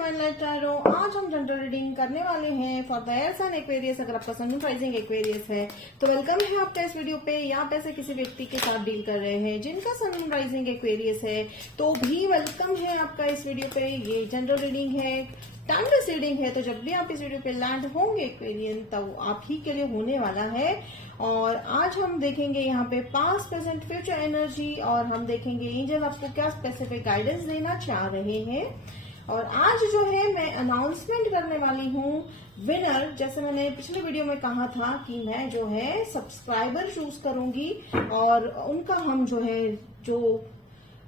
Divine light tarot. आज हम general reading करने वाले हैं for the air sign Aquarius. अगर आपका सन राइजिंग एक्वेरियस है तो वेलकम है आपका इस वीडियो पे। या आप ऐसे किसी व्यक्ति के साथ डील कर रहे हैं जिनका सन राइजिंग एक्वेरियस है तो भी वेलकम है आपका इस वीडियो पे। ये जनरल रीडिंग है, टाइमलेस रीडिंग है, तो जब भी आप इस वीडियो पे लैंड होंगे एक्वेरियन तब आप ही के लिए होने वाला है। और आज हम देखेंगे यहाँ पे पास्ट प्रेजेंट फ्यूचर एनर्जी और हम देखेंगे एंजल आपको क्या स्पेसिफिक गाइडेंस देना चाह रहे हैं। और आज जो है मैं अनाउंसमेंट करने वाली हूँ विनर। जैसे मैंने पिछले वीडियो में कहा था कि मैं जो है सब्सक्राइबर चूज करूंगी और उनका हम जो है जो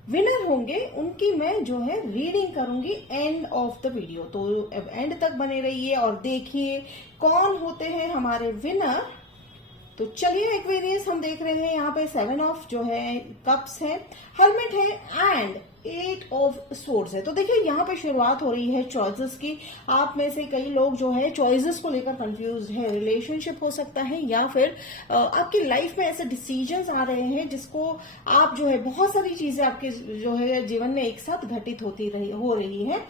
विनर होंगे उनकी मैं जो है रीडिंग करूंगी एंड ऑफ द वीडियो। तो एंड तक बने रहिए और देखिए कौन होते हैं हमारे विनर। तो चलिए एक्वेरियस हम देख रहे हैं यहाँ पे 7 ऑफ जो है कप्स है, हर्मिट है एंड 8 ऑफ सोर्ड्स है। तो देखिए यहाँ पे शुरुआत हो रही है चॉइसेस की। आप में से कई लोग जो है चॉइसेस को लेकर कंफ्यूज है। रिलेशनशिप हो सकता है या फिर आपकी लाइफ में ऐसे डिसीजंस आ रहे हैं जिसको आप जो है बहुत सारी चीजें आपके जो है जीवन में एक साथ घटित हो रही है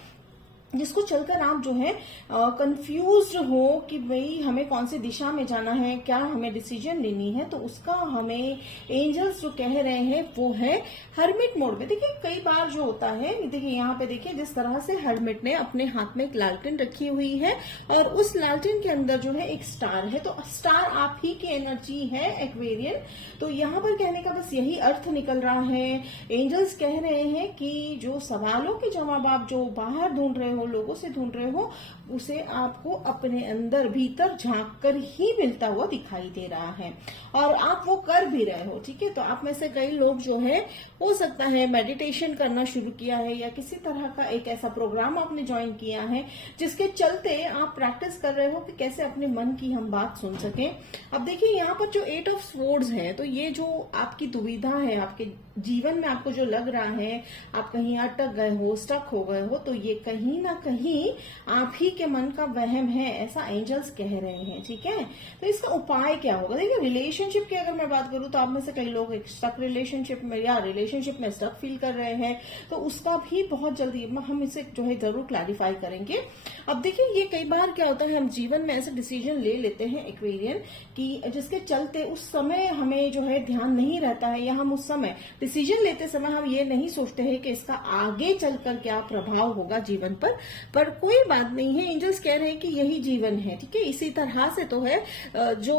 जिसको चलकर आप जो है कंफ्यूज्ड हो कि भाई हमें कौन सी दिशा में जाना है, क्या हमें डिसीजन लेनी है। तो उसका हमें एंजल्स जो कह रहे हैं वो है हर्मिट मोड में। देखिए कई बार जो होता है, देखिए यहाँ पे देखिए जिस तरह से हर्मिट ने अपने हाथ में एक लालटेन रखी हुई है और उस लालटेन के अंदर जो है एक स्टार है। तो स्टार आप ही की एनर्जी है एक्वेरियन। तो यहाँ पर कहने का बस यही अर्थ निकल रहा है। एंजल्स कह रहे हैं कि जो सवालों के जवाब आप जो बाहर ढूंढ रहे हो, लोगों से ढूंढ रहे हो, उसे आपको अपने अंदर भीतर झांक कर ही मिलता हुआ दिखाई दे रहा है और आप वो कर भी रहे हो। ठीक है, तो आप में से कई लोग जो है हो सकता है मेडिटेशन करना शुरू किया है या किसी तरह का एक ऐसा प्रोग्राम आपने ज्वाइन किया है जिसके चलते आप प्रैक्टिस कर रहे हो कि कैसे अपने मन की हम बात सुन सकें। अब देखिए यहाँ पर जो 8 ऑफ स्वॉर्ड्स है, तो ये जो आपकी दुविधा है आपके जीवन में, आपको जो लग रहा है आप कहीं अटक गए हो, स्टक हो गए हो, तो ये कहीं ना कहीं आप ही के मन का वहम है, ऐसा एंजल्स कह रहे हैं। ठीक है, तो इसका उपाय क्या होगा। देखिए रिलेशनशिप की अगर मैं बात करूं तो आप में से कई लोग एक स्टक रिलेशनशिप में या रिलेशनशिप में स्टक फील कर रहे हैं, तो उसका भी बहुत जल्दी हम इसे जो है जरूर क्लैरिफाई करेंगे। अब देखिए ये कई बार क्या होता है, हम जीवन में ऐसे डिसीजन ले लेते हैं एक्वेरियन कि जिसके चलते उस समय हमें जो है ध्यान नहीं रहता है या हम उस समय डिसीजन लेते समय हम ये नहीं सोचते हैं कि इसका आगे चलकर क्या प्रभाव होगा जीवन पर कोई बात नहीं है। एंजल्स कह रहे हैं कि यही जीवन है। ठीक है, इसी तरह से तो है जो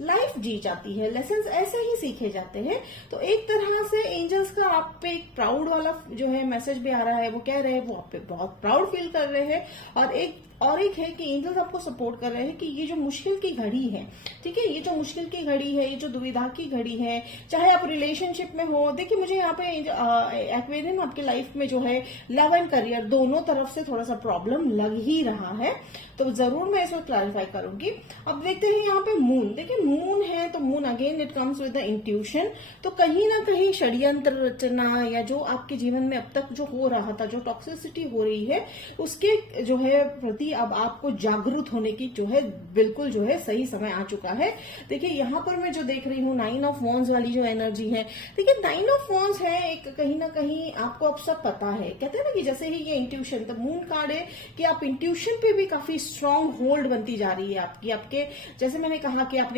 लाइफ जी जाती है, लेसन्स ऐसे ही सीखे जाते हैं। तो एक तरह से एंजल्स का आप पे एक प्राउड वाला जो है मैसेज भी आ रहा है। वो कह रहे हैं वो आप पे बहुत प्राउड फील कर रहे हैं और एक है कि एंजल्स आपको सपोर्ट कर रहे हैं कि ये जो मुश्किल की घड़ी है, ठीक है, ये जो मुश्किल की घड़ी है, ये जो दुविधा की घड़ी है, चाहे आप रिलेशनशिप में हो। देखिए मुझे यहाँ पे एक्वेरियन आपके लाइफ में जो है लव एंड करियर दोनों तरफ से थोड़ा सा प्रॉब्लम लग ही रहा है, तो जरूर मैं इसको क्लैरिफाई करूंगी। अब देखते हैं यहाँ पे मून। देखिए मून है तो moon again it comes with the intuition. तो कहीं ना कहीं षड्यंत्र रचना या जो आपके जीवन में अब तक जो हो रहा था, जो टॉक्सिसिटी हो रही है, उसके जो है प्रति अब आपको जागरूक होने की जो है बिल्कुल जो है सही समय आ चुका है। देखिए यहाँ पर मैं जो देख रही हूँ 9 ऑफ वॉन्ड्स वाली जो एनर्जी है, देखिए 9 ऑफ वॉन्ड्स है एक कहीं ना कहीं आपको अब सब पता है। कहते हैं ना कि जैसे ही ये इंट्यूशन, तो मून कार्ड है कि आप इंट्यूशन पे भी काफी स्ट्रांग होल्ड बनती जा रही है आपके जैसे मैंने कहा कि आप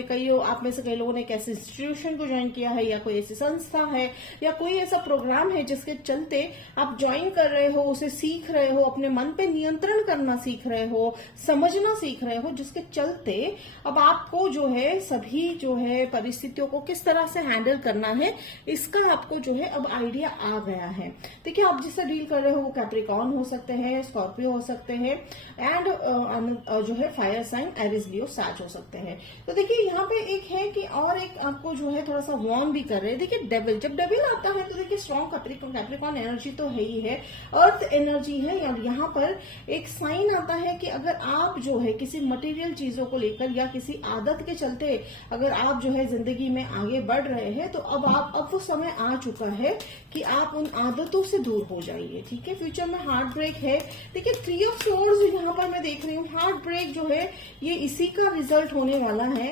में से कई लोगों ने एक ऐसे इंस्टीट्यूशन को ज्वाइन किया है या कोई ऐसी संस्था है या कोई ऐसा प्रोग्राम है जिसके चलते आप ज्वाइन कर रहे हो, उसे सीख रहे हो, अपने मन पे नियंत्रण करना सीख रहे हो, समझना सीख रहे हो, जिसके चलते अब आपको जो है सभी जो है परिस्थितियों को किस तरह से हैंडल करना है इसका आपको जो है अब आइडिया आ गया है। देखिए आप जिससे डील कर रहे हो वो कैप्रिकॉर्न हो सकते हैं, स्कॉर्पियो हो सकते हैं एंड जो है फायर साइन एरिस लियो सैज हो सकते हैं। तो देखिए यहाँ पे एक है कि और एक आपको जो है थोड़ा सा वार्न भी कर रहे हैं। देखिए डेविल, जब डेविल आता है तो देखिए स्ट्रॉन्ग कैप्रिकॉर्न एनर्जी तो है ही है, अर्थ एनर्जी है। और यहाँ पर एक साइन आता है कि अगर आप जो है किसी मटेरियल चीजों को लेकर या किसी आदत के चलते अगर आप जो है जिंदगी में आगे बढ़ रहे हैं तो अब वो समय आ चुका है कि आप उन आदतों से दूर हो जाइए। ठीक है, फ्यूचर में हार्ट ब्रेक है। देखिए 3 ऑफ स्वॉर्ड्स यहाँ पर मैं देख रही हूँ, हार्ट ब्रेक जो है ये इसी का रिजल्ट होने वाला है।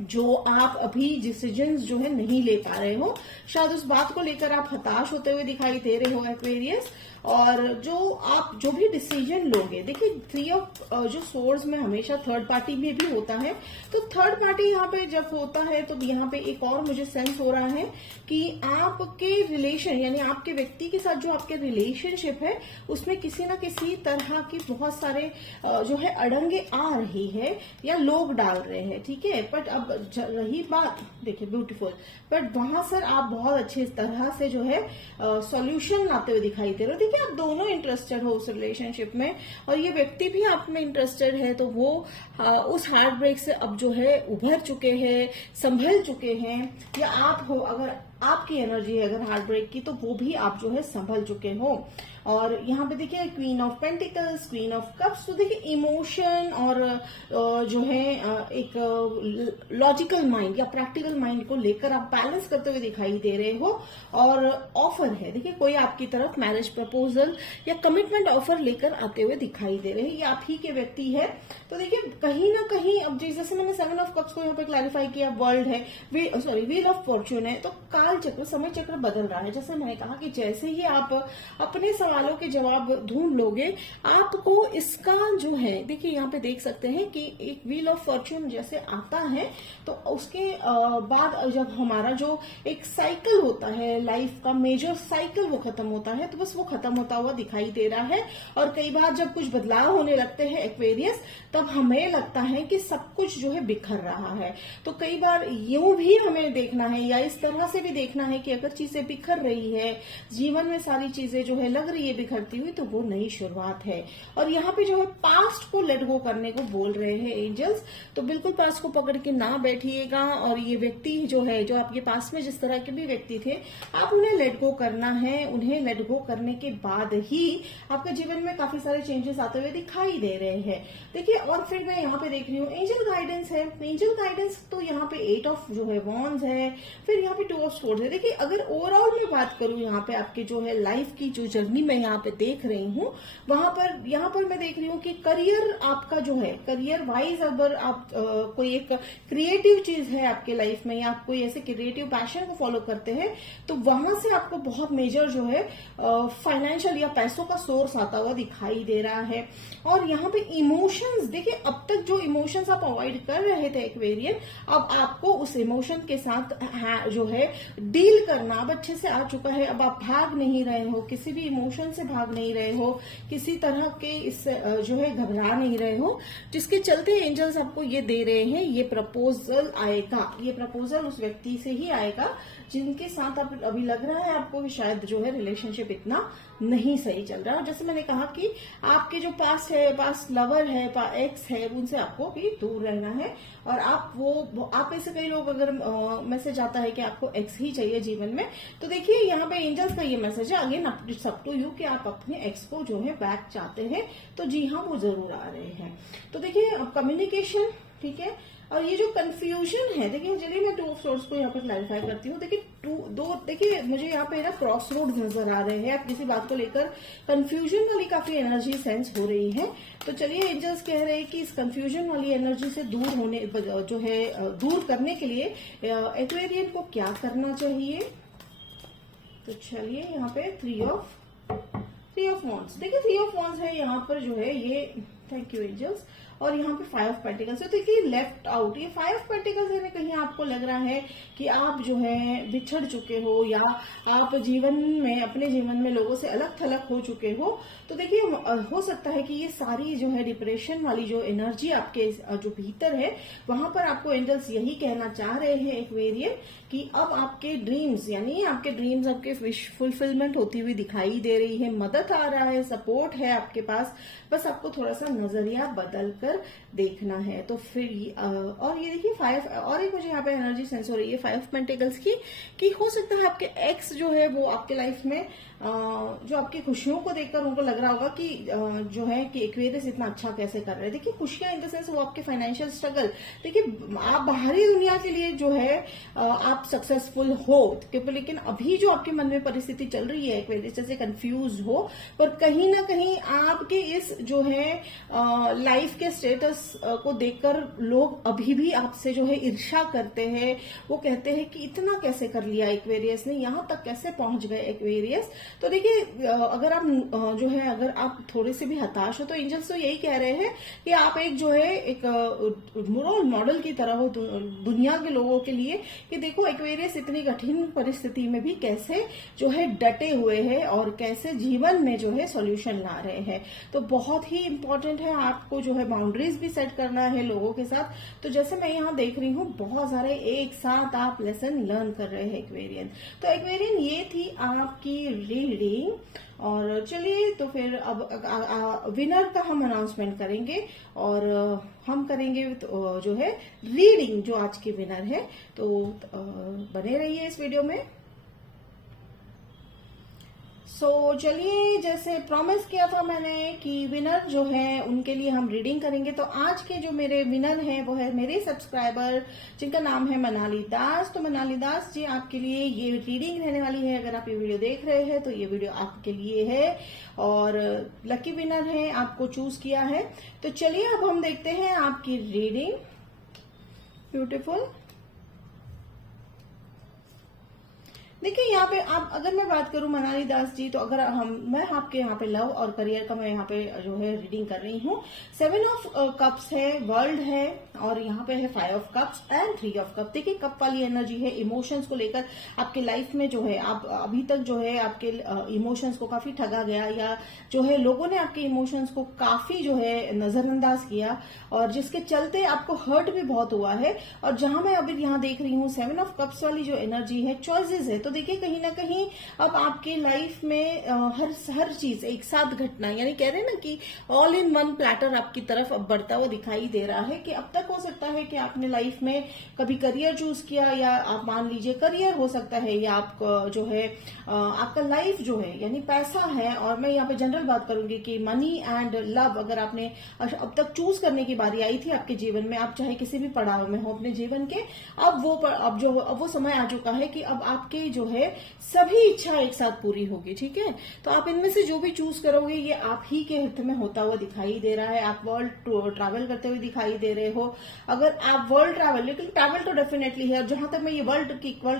जो आप अभी डिसीजंस जो है नहीं ले पा रहे हो, शायद उस बात को लेकर आप हताश होते हुए दिखाई दे रहे हो एक्वेरियस। और जो आप जो भी डिसीजन लोगे, देखिए 3 ऑफ जो सोर्स में हमेशा थर्ड पार्टी में भी होता है, तो थर्ड पार्टी यहाँ पे जब होता है तो यहाँ पे एक और मुझे सेंस हो रहा है कि आपके रिलेशन यानी आपके व्यक्ति के साथ जो आपके रिलेशनशिप है उसमें किसी ना किसी तरह की बहुत सारे जो है अड़ंगे आ रही है या लोग डाल रहे हैं, ठीक है। बट अब रही बात, देखिए ब्यूटीफुल, बट वहां सर आप बहुत अच्छी तरह से जो है सॉल्यूशन लाते हुए दिखाई दे रहे हो। देखिए आप दोनों इंटरेस्टेड हो उस रिलेशनशिप में और ये व्यक्ति भी आप में इंटरेस्टेड है, तो वो उस हार्ट ब्रेक से अब जो है उभर चुके हैं, संभल चुके हैं, या आप हो, अगर आपकी एनर्जी है अगर हार्ट ब्रेक की, तो वो भी आप जो है संभल चुके हो। और यहाँ पे देखिए queen of pentacles, queen of cups, तो देखिए इमोशन और जो है एक लॉजिकल माइंड या प्रैक्टिकल माइंड को लेकर आप बैलेंस करते हुए दिखाई दे रहे हो। और ऑफर है, देखिए कोई आपकी तरफ मैरिज प्रपोजल या कमिटमेंट ऑफर लेकर आते हुए दिखाई दे रहे हैं, ये आप ही के व्यक्ति है। तो देखिए कहीं ना कहीं अब जैसे मैंने 7 ऑफ कप्स को यहाँ पे क्लैरिफाई किया, वर्ल्ड है, व्हील ऑफ फॉर्च्यून है, तो काल चक्र, समय चक्र बदल रहा है। जैसे मैंने कहा कि जैसे ही आप अपने सवालों के जवाब ढूंढ लोगे, आपको इसका जो है, देखिए यहाँ पे देख सकते हैं कि एक व्हील ऑफ फॉर्च्यून जैसे आता है, तो उसके बाद जब हमारा जो एक साइकिल होता है लाइफ का, मेजर साइकिल वो खत्म होता है, तो बस वो खत्म होता हुआ दिखाई दे रहा है। और कई बार जब कुछ बदलाव होने लगते हैं एक्वेरियस, तब हमें लगता है कि सब कुछ जो है बिखर रहा है। तो कई बार यूं भी हमें देखना है या इस तरह से भी देखना है कि अगर चीजें बिखर रही है, जीवन में सारी चीजें जो है लग रही है बिखरती हुई, तो वो नई शुरुआत है। और यहाँ पे जो है पास्ट को लेट गो करने को बोल रहे हैं एंजल्स, तो बिल्कुल पास्ट को पकड़ के ना बैठिएगा। और ये व्यक्ति जो है, जो आपके पास में जिस तरह के भी व्यक्ति थे, आप उन्हें लेट गो करना है। उन्हें लेट गो करने के बाद ही आपके जीवन में काफी सारे चेंजेस आते हुए दिखाई दे रहे हैं। देखिए और फिर मैं यहाँ पे देख रही हूँ एंजल गाइडेंस है। एंजल गाइडेंस तो यहाँ पे 8 ऑफ जो है वॉन्ड्स है, फिर यहाँ पे 2 ऑफ स्वॉर्ड्स है। देखिए अगर ओवरऑल मैं बात करूं यहाँ पे आपके जो है लाइफ की जो जर्नी मैं यहाँ पे देख रही हूँ, यहाँ पर मैं देख रही हूँ कि करियर आपका जो है, करियर वाइज अगर आप कोई एक क्रिएटिव चीज है आपके लाइफ में, या आप कोई ऐसे क्रिएटिव पैशन को फॉलो करते हैं, तो वहां से आपको बहुत मेजर जो है फाइनेंशियल या पैसों का सोर्स आता हुआ दिखाई दे रहा है। और यहाँ पे इमोशंस, देखिए अब तक जो इमोशंस आप अवॉइड कर रहे थे एक्वेरियन, अब आपको उस इमोशन के साथ जो है डील करना अब अच्छे से आ चुका है। अब आप भाग नहीं रहे हो, किसी भी इमोशन से भाग नहीं रहे हो, किसी तरह के इस जो है घबरा नहीं रहे हो, जिसके चलते एंजल्स आपको ये दे रहे हैं, ये प्रपोजल आएगा। ये प्रपोजल उस व्यक्ति से ही आएगा जिनके साथ आप अभी लग रहा है आपको कि शायद जो है रिलेशनशिप इतना नहीं सही चल रहा है। और जैसे मैंने कहा कि आपके जो पास है, पास लवर है, एक्स है, उनसे आपको भी दूर रहना है। और आप में से कई लोग अगर मैसेज आता है कि आपको एक्स ही चाहिए जीवन में, तो देखिए यहाँ पे एंजल्स का ये मैसेज है, again it's up to you कि आप अपने एक्स को जो है बैक चाहते हैं, तो जी हाँ वो जरूर आ रहे हैं। तो देखिए कम्युनिकेशन, ठीक है। और ये जो कंफ्यूजन है, देखिए चलिए मैं 2 ऑफ सोर्स को यहाँ पे क्लैरिफाई करती हूँ। देखिए देखिए मुझे यहाँ पे ना क्रॉस रोड नजर आ रहे हैं, आप किसी बात को लेकर कंफ्यूजन वाली काफी एनर्जी सेंस हो रही है। तो चलिए एंजल्स कह रहे हैं कि इस कंफ्यूजन वाली एनर्जी से दूर होने जो है दूर करने के लिए एक्वेरियन को क्या करना चाहिए। तो चलिए यहाँ पे 3 ऑफ वॉन्ड्स, देखिए 3 ऑफ वॉन्ड्स है यहाँ पर जो है ये, थैंक यू एंजल्स। और यहाँ पे 5 ऑफ पेंटिकल्स है। देखिए लेफ्ट आउट, ये 5 ऑफ पेंटिकल्स है, कहीं आपको लग रहा है कि आप जो है बिछड़ चुके हो, या आप जीवन में, अपने जीवन में लोगों से अलग थलग हो चुके हो। तो देखिए हो सकता है कि ये सारी जो है डिप्रेशन वाली जो एनर्जी आपके जो भीतर है, वहां पर आपको एंजल्स यही कहना चाह रहे हैं एक्वेरियन कि अब आपके ड्रीम्स, यानी आपके ड्रीम्स, आपके विश फुलफिलमेंट होती हुई दिखाई दे रही है, मदद आ रहा है, सपोर्ट है आपके पास, बस आपको थोड़ा सा नजरिया बदल कर देखना है। तो फिर और ये देखिए 5, और एक मुझे यहाँ पे एनर्जी सेंस हो रही है 5 पेंटिकल्स की, कि हो सकता है आपके एक्स जो है वो आपके लाइफ में जो आपकी खुशियों को देखकर उनको लग रहा होगा कि जो है कि एक्वेरियस इतना अच्छा कैसे कर रहे हैं। देखिए खुशियां इन द सेंस वो आपके फाइनेंशियल स्ट्रगल, देखिए आप बाहरी दुनिया के लिए जो है आप सक्सेसफुल हो, लेकिन अभी जो आपके मन में परिस्थिति चल रही है एक्वेरियस जैसे कंफ्यूज हो, पर कहीं ना कहीं आपके इस जो है लाइफ के स्टेटस को देखकर लोग अभी भी आपसे जो है ईर्ष्या करते हैं। वो कहते हैं कि इतना कैसे कर लिया एक्वेरियस ने, यहाँ तक कैसे पहुंच गए एक्वेरियस। तो देखिए अगर आप जो है अगर आप थोड़े से भी हताश हो तो एंजल्स तो यही कह रहे हैं कि आप एक जो है एक रोल मॉडल की तरह हो दुनिया के लोगों के लिए, कि देखो एक्वेरियस इतनी कठिन परिस्थिति में भी कैसे जो है डटे हुए हैं और कैसे जीवन में जो है सॉल्यूशन ला रहे हैं। तो बहुत ही इंपॉर्टेंट है आपको जो है बाउंड्रीज भी सेट करना है लोगों के साथ। तो जैसे मैं यहाँ देख रही हूँ बहुत सारे एक साथ आप लेसन लर्न कर रहे हैं एक्वेरियन। तो एक्वेरियन ये थी आपकी रीडिंग। और चलिए तो फिर अब विनर का हम अनाउंसमेंट करेंगे और हम करेंगे तो जो है रीडिंग जो आज की विनर है। तो बने रहिए इस वीडियो में। चलिए जैसे प्रॉमिस किया था मैंने कि विनर जो है उनके लिए हम रीडिंग करेंगे। तो आज के जो मेरे विनर हैं वो है मेरे सब्सक्राइबर जिनका नाम है मनाली दास। तो मनाली दास जी आपके लिए ये रीडिंग रहने वाली है। अगर आप ये वीडियो देख रहे हैं तो ये वीडियो आपके लिए है और लकी विनर है, आपको चूज किया है। तो चलिए अब हम देखते हैं आपकी रीडिंग। ब्यूटीफुल। देखिए यहाँ पे आप अगर मैं बात करूं मनाली दास जी, तो अगर मैं आपके यहाँ पे लव और करियर का मैं यहाँ पे जो है रीडिंग कर रही हूँ। 7 ऑफ कप्स है, वर्ल्ड है और यहाँ पे है 5 of cups and 3 of cup. देखिए कप वाली एनर्जी है इमोशंस को लेकर आपके लाइफ में जो है आप अभी तक जो है आपके इमोशंस को काफी ठगा गया या जो है लोगों ने आपके इमोशंस को काफी जो है नजरअंदाज किया और जिसके चलते आपको हर्ट भी बहुत हुआ है। और जहां मैं अभी यहाँ देख रही हूँ 7 ऑफ कप्स वाली जो एनर्जी है चॉइसेस है। तो देखिए कहीं ना कहीं अब आपके लाइफ में हर चीज एक साथ घटना, यानी कह रहे हैं ना कि ऑल इन वन प्लेटर आपकी तरफ अब बढ़ता हुआ दिखाई दे रहा है। कि अब तक हो सकता है कि आपने लाइफ में कभी करियर चूज किया या आप मान लीजिए करियर हो सकता है या आप जो है आपका लाइफ जो है यानी पैसा है। और मैं यहाँ पे जनरल बात करूंगी कि मनी एंड लव अगर आपने अब तक चूज करने की बारी आई थी आपके जीवन में, आप चाहे किसी भी पड़ाव में हो अपने जीवन के, अब वो समय आ चुका है कि अब आपके जो है सभी इच्छा एक साथ पूरी होगी। ठीक है, तो आप इनमें से जो भी चूज करोगे ये आप ही के हित में होता हुआ दिखाई दे रहा है। आप वर्ल्ड ट्रैवल करते हुए दिखाई दे रहे हो। अगर आप वर्ल्ड ट्रैवल, लेकिन ट्रैवल तो डेफिनेटली है। और जहां तक मैं ये वर्ल्ड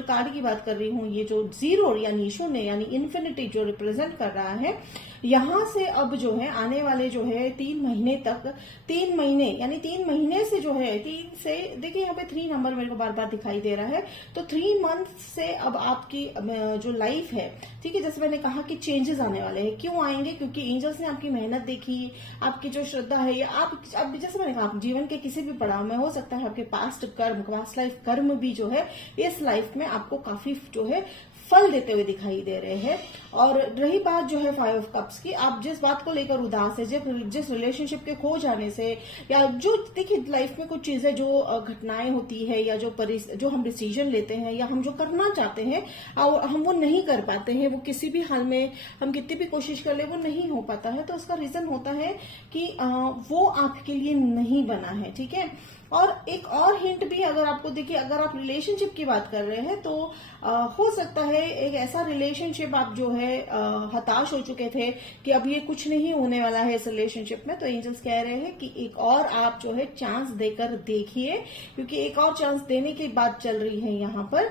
कार्ड की बात कर रही हूँ, ये जो 0 यानी शून्य यानी इन्फिनिटी जो रिप्रेजेंट कर रहा है, यहां से अब जो है आने वाले जो है 3 महीने तक, 3 महीने यानी 3 महीने से जो है 3 से देखिए यहाँ पे 3 नंबर मेरे को बार बार दिखाई दे रहा है। तो 3 मंथ से अब आपकी जो लाइफ है, ठीक है, जैसे मैंने कहा कि चेंजेस आने वाले हैं। क्यों आएंगे? क्योंकि एंजल्स ने आपकी मेहनत देखी, आपकी जो श्रद्धा है, आप जैसे मैंने कहा जीवन के किसी भी पड़ाव में हो सकता है आपके पास्ट लाइफ कर्म भी जो है इस लाइफ में आपको काफी जो है फल देते हुए दिखाई दे रहे हैं। और रही बात जो है 5 ऑफ कप्स की, आप जिस बात को लेकर उदास है, जिस रिलेशनशिप के खो जाने से, या जो देखिए लाइफ में कुछ चीजें जो घटनाएं होती है या जो हम डिसीजन लेते हैं या हम जो करना चाहते हैं और हम वो नहीं कर पाते हैं, वो किसी भी हाल में हम कितनी भी कोशिश कर ले वो नहीं हो पाता है। तो उसका रीजन होता है कि वो आपके लिए नहीं बना है। ठीक है, और एक और हिंट भी अगर आपको देखिए, अगर आप रिलेशनशिप की बात कर रहे हैं तो हो सकता है एक ऐसा रिलेशनशिप आप जो है हताश हो चुके थे कि अब ये कुछ नहीं होने वाला है इस रिलेशनशिप में। तो एंजल्स कह रहे हैं कि एक और आप जो है चांस देकर देखिए, क्योंकि एक और चांस देने की बात चल रही है यहाँ पर।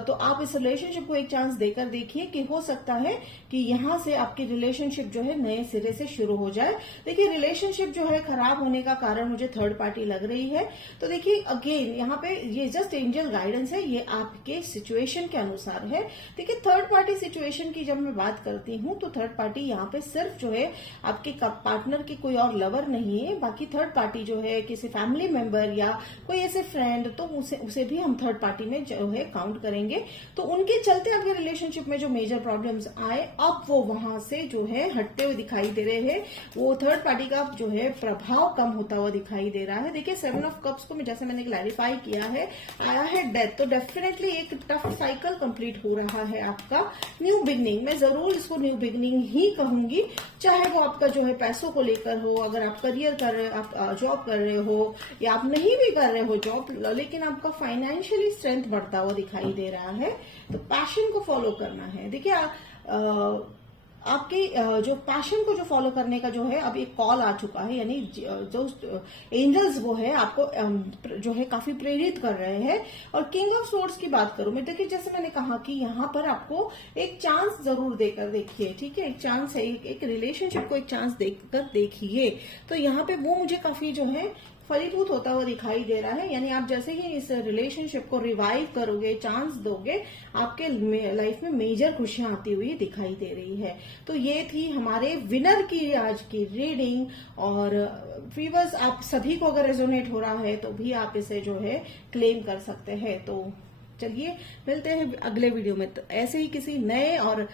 तो आप इस रिलेशनशिप को एक चांस देकर देखिए कि हो सकता है कि यहाँ से आपकी रिलेशनशिप जो है नए सिरे से शुरू हो जाए। देखिए रिलेशनशिप जो है खराब होने का कारण मुझे थर्ड पार्टी लग रही है। तो देखिए अगेन यहाँ पे ये जस्ट एंजल गाइडेंस है, ये आपके सिचुएशन के अनुसार है। देखिए थर्ड पार्टी सिचुएशन की जब मैं बात करती हूँ तो थर्ड पार्टी यहाँ पे सिर्फ जो है आपके पार्टनर की कोई और लवर नहीं है, बाकी थर्ड पार्टी जो है किसी फैमिली मेंबर या कोई ऐसे फ्रेंड, तो उसे भी हम थर्ड पार्टी में जो है काउंट करेंगे। तो उनके चलते आपके रिलेशनशिप में जो मेजर प्रॉब्लम्स आए अब वो वहां से जो है हटते हुए दिखाई दे रहे हैं। वो थर्ड पार्टी का जो है प्रभाव कम होता हुआ दिखाई दे रहा है। देखिए 7 ऑफ कप्स को जैसे मैंने क्लैरिफाई किया है, आया है डेथ, तो डेफिनेटली एक टफ साइकिल कंप्लीट हो रहा है आपका। न्यू बिगनिंग, मैं जरूर इसको न्यू बिगनिंग ही कहूंगी, चाहे वो आपका जो है पैसों को लेकर हो, अगर आप करियर कर रहे हो, आप जॉब कर रहे हो या आप नहीं भी कर रहे हो जॉब, लेकिन आपका फाइनेंशियली स्ट्रेंथ बढ़ता हुआ दिखाई दे रहा है। तो पैशन को फॉलो करना है। देखिए आपके जो पैशन को जो फॉलो करने का जो है अब एक कॉल आ चुका है, यानी जो एंजल्स वो है आपको जो है काफी प्रेरित कर रहे हैं। और किंग ऑफ सोर्ड्स की बात करूं मैं, देखिए जैसे मैंने कहा कि यहाँ पर आपको एक चांस जरूर देकर देखिए, ठीक है, एक चांस है, एक रिलेशनशिप को एक चांस देकर देखिए। तो यहाँ पे वो मुझे काफी जो है फलीभूत होता हुआ दिखाई दे रहा है, यानी आप जैसे ही इस रिलेशनशिप को रिवाइव करोगे, चांस दोगे, आपके लाइफ में मेजर खुशियां आती हुई दिखाई दे रही है। तो ये थी हमारे विनर की आज की रीडिंग। और व्यूअर्स, आप सभी को अगर रेजोनेट हो रहा है तो भी आप इसे जो है क्लेम कर सकते हैं। तो चलिए मिलते हैं अगले वीडियो में, तो ऐसे ही किसी नए और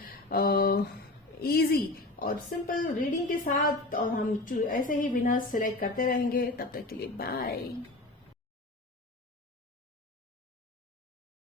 इजी और सिंपल रीडिंग के साथ, और हम ऐसे ही विनर्स सिलेक्ट करते रहेंगे। तब तक के लिए बाय।